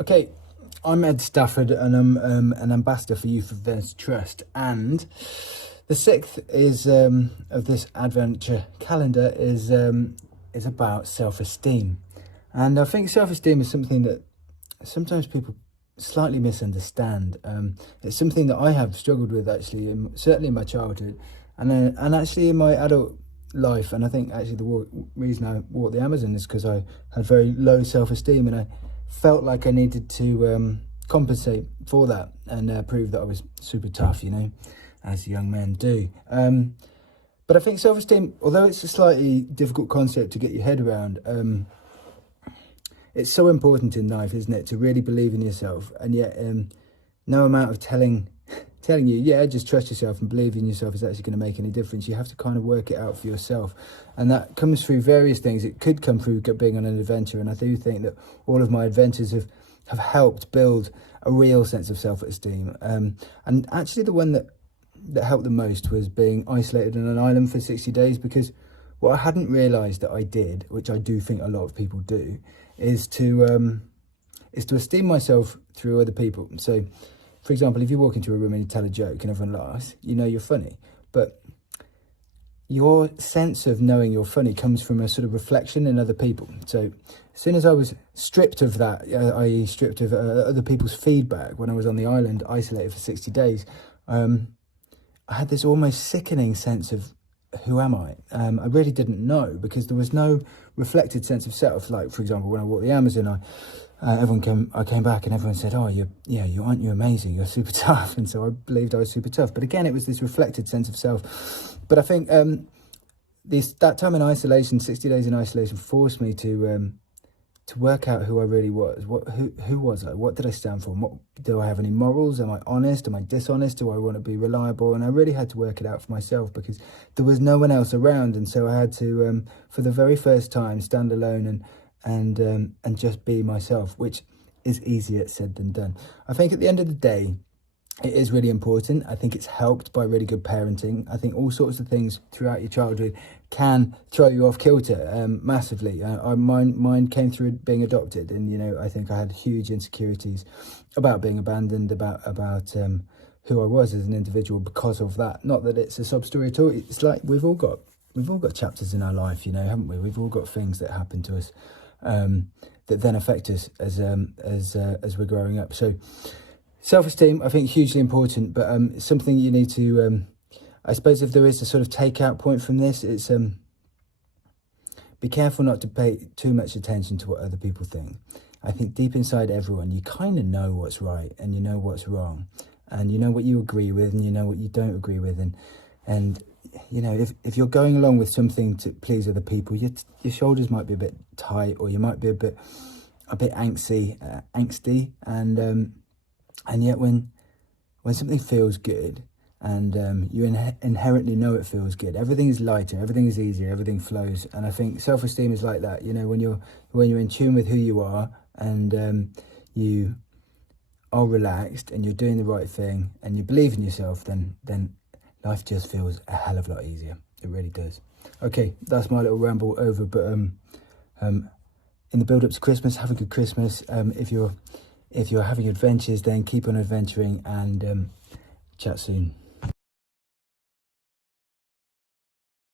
Okay, I'm Ed Stafford, and I'm an ambassador for Youth Adventure Trust. And the sixth is of this adventure calendar is about self-esteem. And I think self-esteem is something that sometimes people slightly misunderstand. It's something that I have struggled with actually, certainly in my childhood, and actually in my adult life. And I think actually the reason I walked the Amazon is because I had very low self-esteem, and I felt like I needed to compensate for that and prove that I was super tough, as young men do. But I think self-esteem, although it's a slightly difficult concept to get your head around, it's so important in life, isn't it, to really believe in yourself. And yet no amount of telling you, yeah, just trust yourself and believe in yourself is actually going to make any difference. You have to kind of work it out for yourself. And that comes through various things. It could come through being on an adventure. And I do think that all of my adventures have helped build a real sense of self-esteem. And actually the one that helped the most was being isolated on an island for 60 days, because what I hadn't realised that I did, which I do think a lot of people do, is to esteem myself through other people. So, for example, if you walk into a room and you tell a joke and everyone laughs, you're funny. But your sense of knowing you're funny comes from a sort of reflection in other people. So as soon as I was stripped of that, i.e. stripped of other people's feedback when I was on the island, isolated for 60 days, I had this almost sickening sense of, who am I? I really didn't know, because there was no reflected sense of self. Like, for example, when I walked the Amazon, I came back and everyone said, "Oh, aren't you amazing? You're super tough." And so I believed I was super tough. But again, it was this reflected sense of self. But I think that time in isolation, 60 days in isolation, forced me to work out who I really was. Who was I? What did I stand for? Do I have any morals? Am I honest? Am I dishonest? Do I want to be reliable? And I really had to work it out for myself, because there was no one else around. And so I had to, for the very first time, stand alone and just be myself, which is easier said than done. I think at the end of the day, it is really important. I think it's helped by really good parenting. I think all sorts of things throughout your childhood can throw you off kilter massively. Mine came through being adopted, and I think I had huge insecurities about being abandoned, about who I was as an individual because of that. Not that it's a sob story at all. It's like we've all got chapters in our life, haven't we? We've all got things that happen to us that then affect us as we're growing up. So self-esteem, I think, hugely important, but something you need to, I suppose if there is a sort of takeout point from this, it's be careful not to pay too much attention to what other people think. I think deep inside everyone, you kind of know what's right and you know what's wrong, and you know what you agree with and you know what you don't agree with, and if you're going along with something to please other people, your shoulders might be a bit tight, or you might be a bit angsty, and yet when something feels good, and you inherently know it feels good, everything is lighter, everything is easier, everything flows. And I think self-esteem is like that. When you're in tune with who you are, and you are relaxed, and you're doing the right thing, and you believe in yourself, then life just feels a hell of a lot easier. It really does. Okay, that's my little ramble over. But in the build-up to Christmas, have a good Christmas. If you're having adventures, then keep on adventuring, and chat soon.